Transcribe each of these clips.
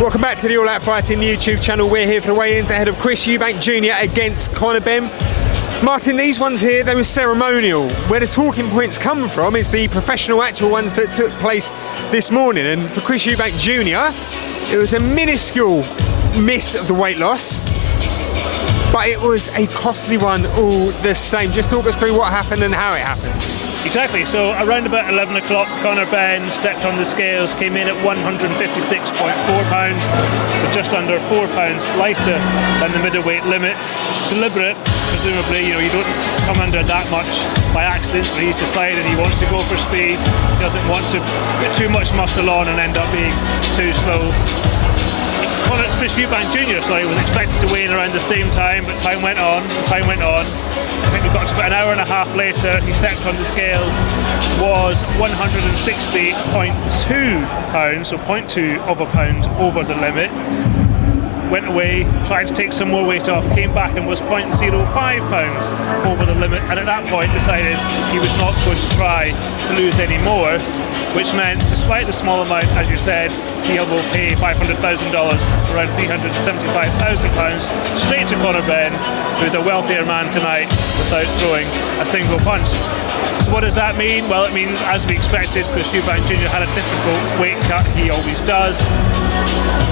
Welcome back to the All Out Fighting YouTube channel. We're here for the weigh-ins ahead of Chris Eubank Jr against Conor Benn. Martin, these ones here, they were ceremonial. Where the talking points come from is the professional actual ones that took place this morning. And for Chris Eubank Jr, it was a minuscule miss of the weight loss, but it was a costly one all the same. Just talk us through what happened and how it happened. Exactly, so around about 11 o'clock, Conor Benn stepped on the scales, came in at 156.4 pounds, so just under 4 pounds lighter than the middleweight limit. Deliberate, presumably, you don't come under that much by accident, so he's decided he wants to go for speed, doesn't want to put too much muscle on and end up being too slow. Chris Eubank Jr, was expected to weigh in around the same time, but time went on. I think we got to about an hour and a half later, he stepped on the scales, was 160.2 pounds, so 0.2 of a pound over the limit. Went away, tried to take some more weight off, came back and was 0.05 pounds over the limit, and at that point decided he was not going to try to lose any more, which meant, despite the small amount, as you said, he will pay $500,000, around £375,000, straight to Conor Benn, who is a wealthier man tonight without throwing a single punch. So what does that mean? Well, it means, as we expected, Chris Eubank Jr had a difficult weight cut. He always does.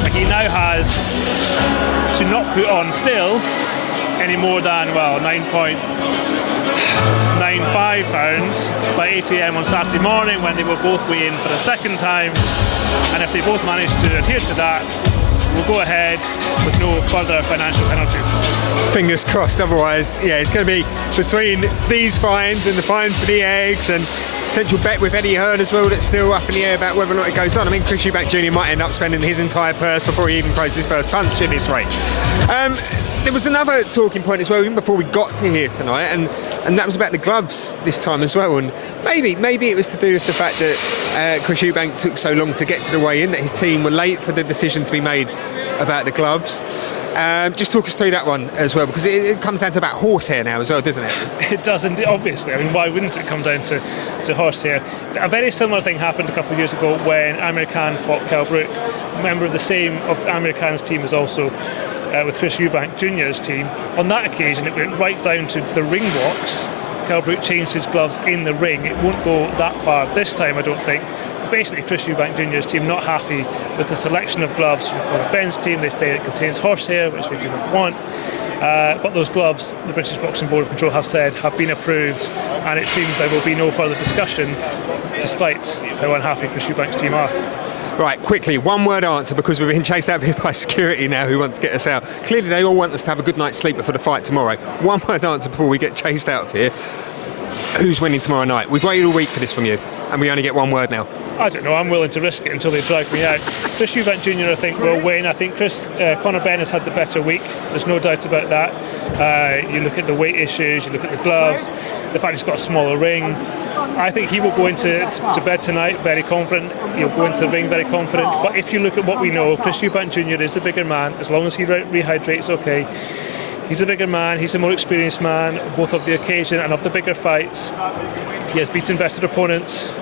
And he now has to not put on still any more than, well, 9.95 pounds by 8 AM on Saturday morning, when they will both weigh in for the second time. And if they both manage to adhere to that, we'll go ahead with no further financial penalties. Fingers crossed, otherwise, yeah, it's going to be between these fines and the fines for the eggs and potential bet with Eddie Hearn as well that's still up in the air about whether or not it goes on. I mean, Chris Eubank Jr might end up spending his entire purse before he even throws his first punch at this rate. There was another talking point as well, even before we got to here tonight, and that was about the gloves this time as well. And maybe it was to do with the fact that Chris Eubank took so long to get to the weigh-in, that his team were late for the decision to be made about the gloves. Just talk us through that one as well, because it comes down to about horsehair now as well, doesn't it? It does indeed, obviously. I mean, why wouldn't it come down to horsehair? A very similar thing happened a couple of years ago when Amir Khan fought Kell Brook. A member of the same of Amir Khan's team is also with Chris Eubank Jr.'s team. On that occasion, it went right down to the ring walks. Kell Brook changed his gloves in the ring. It won't go that far this time, I don't think. Basically, Chris Eubank Jr.'s team not happy with the selection of gloves from Conor Benn's team. They say it contains horsehair, which they do not want. But those gloves, the British Boxing Board of Control have said, have been approved, and it seems there will be no further discussion, despite how unhappy Chris Eubank's team are. Right, quickly, one word answer, because we're being chased out here by security now who want to get us out. Clearly they all want us to have a good night's sleep before the fight tomorrow. One word answer before we get chased out of here. Who's winning tomorrow night? We've waited a week for this from you, and we only get one word now. I don't know, I'm willing to risk it until they drag me out. Chris Eubank Jr, I think, will win. I think Conor Benn has had the better week, there's no doubt about that. You look at the weight issues, you look at the gloves, the fact he's got a smaller ring. I think he will go into bed tonight very confident. He'll go into the ring very confident. But if you look at what we know, Chris Eubank Jr is the bigger man. As long as he rehydrates, okay. He's a bigger man, he's a more experienced man, both of the occasion and of the bigger fights. He has beaten better opponents.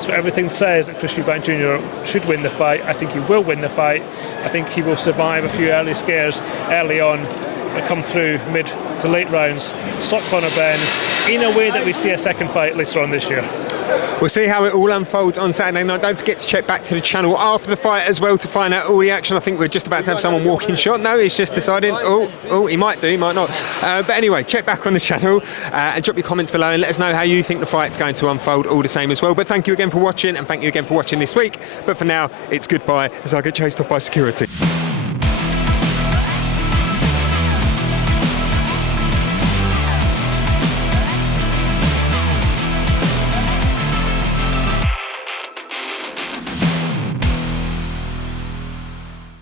So everything says that Chris Eubank Jr should win the fight. I think he will win the fight. I think he will survive a few early scares early on that come through mid to late rounds, stop Conor Benn in a way that we see a second fight later on this year. We'll see how it all unfolds on Saturday night. Don't forget to check back to the channel after the fight as well to find out all the action. I think we're just about to have someone walking shot. No, he's just deciding. Oh, he might do, he might not. But anyway, check back on the channel and drop your comments below and let us know how you think the fight's going to unfold all the same as well. But thank you again for watching, and thank you again for watching this week. But for now, it's goodbye as I get chased off by security.